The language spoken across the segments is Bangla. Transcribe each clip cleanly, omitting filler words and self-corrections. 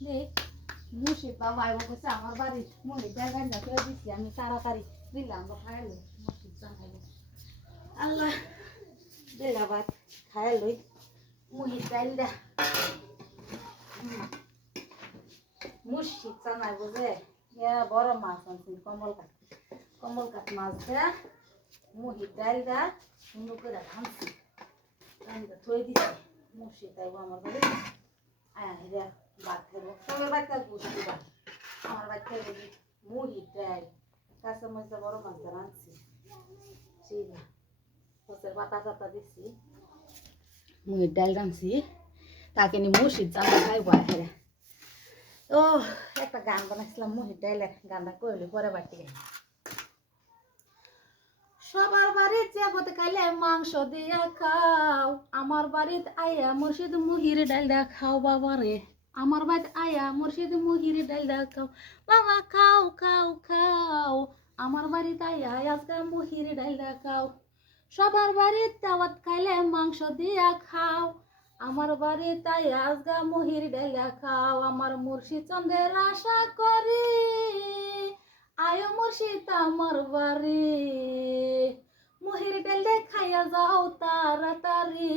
দেখ মুর্শিদ বাবা আইব কইছে আমার বাড়ি মুর্শিদ জায়গায় না করে দিছি আমি তাড়াতাড়ি দিলাম বা খাইলো মুর্শিদ জানাইলো আল্লাহ বেলা ভাত খাইলই মুর্শিদ ডাইলটা মুর্শিদ জানাইব যে বড় মাছ আনছি কমল কাঠ মাছ দেয়া মুর্শিদ ডাইলটা সুন্দর করে ভাঙছি থই দিছি মুর্শিদ আইব আমার বাড়ি আয়া ভাত খাইব সবাই বাচ্চা বুঝতে পারে আমার বাচ্চা মুড়ি ডাল কাঁচা মরিচা বড় মাছ রাঁধছি সেই না হচ্ছে পাতা চাতা দিচ্ছি মুড়ির ডাল রাঁধছি তাকে নিয়ে মুর্শিদ চাঁদা খাইব হেরে ও একটা গান বানাইছিলাম মুড়ির ডালের গানটা করলি পরে বাটি সবার বাড়িতে যাবত খাইলে মাংস দিয়া খাও আমার বাড়িতে আইয়া মুর্শিদ মুহির ডাল দা খাও বাবা রে আমার বাড়িতে আয়া মুর্শিদ মুহির ডাল দা খাও বাবা খাও খাও খাও আমার বাড়িতে আয়া আজকে মুহির ডাল দা খাও সবার বাড়িতে দাওয়াত খাইলে মাংস দিয়া খাও আমার বাড়িতে আয়া আজকে মুহির ডাল দা খাও আমার মুর্শিদ চন্দ্রের আশা করি আয় মুর্শিদ আমার বাড়ি মুহির ডাল দে খাইয়া যাও তাড়াতাড়ি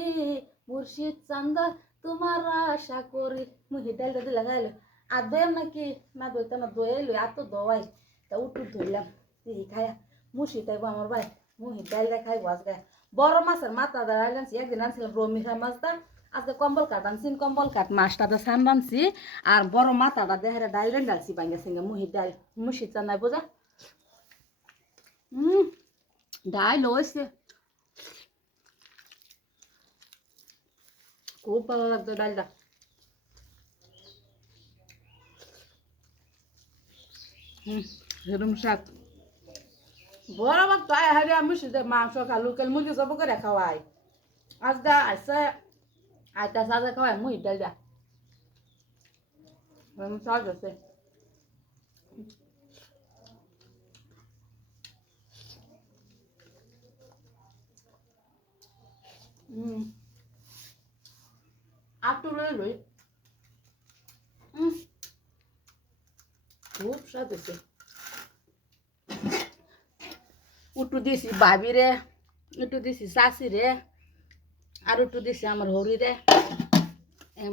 মুর্শিদ চান্দ তোমার আশা করি মুহির ডাল দিলে লাগাইলো আর দোয়াম নাকি না দইতে না দোয়াইলো আর তো দোয়াই তা উঠু ধরলাম দিহি খাইয়া মুর্শিদ আইব আমার ভাই মুহির ডাল দে খাইব আজকে বড় মাছের মাথা দাঁড়াই আনছি একদিন আনছিলাম রমিখা মাছটা আজকে কম্বল কাঠ আনছি কম্বল কাঠ মাছটা তো সান আনছি আর বড় মাথাটা দেহারে ডাল ডালছি বাঙ্গা সিঙ্গা মুহির ডাল মুর্শিদ চান্দাই বোঝা ডাল হয়েছে খুব ভালো লাগতো ডালটা হেরুম শাক বড় বাপ তো হারে আমি শুধু মাংস খা লোকাল মুরগি সব করে খাওয়াই আজকে আসছে আইটা সাজা খাওয়াই মুই ডালটা সহজ আছে আটু লই লই খুব স্বাদ হয়েছে উটু দিছি ভাবি রে একটু দিছি শাশি রে আর একটু দিছি আমার হরি রে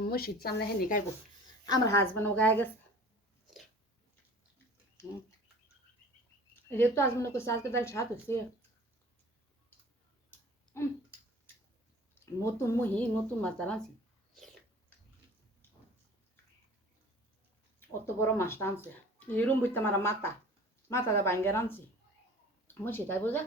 মুর্শিদ সামনে হেনি খাইব আমার হাজবেন্ডও গায়ে গেছে যেহেতু হাজবেন্ড করছে আজকে ডাল স্বাদ হয়েছে নতুন মুহি নতুন মাছ আনছি অত বড় মাছটা আনছে এরম বুঝতে আমার মাথা মাথাটা ভাঙ্গে আনছি মুর্শিদ তাই বোঝা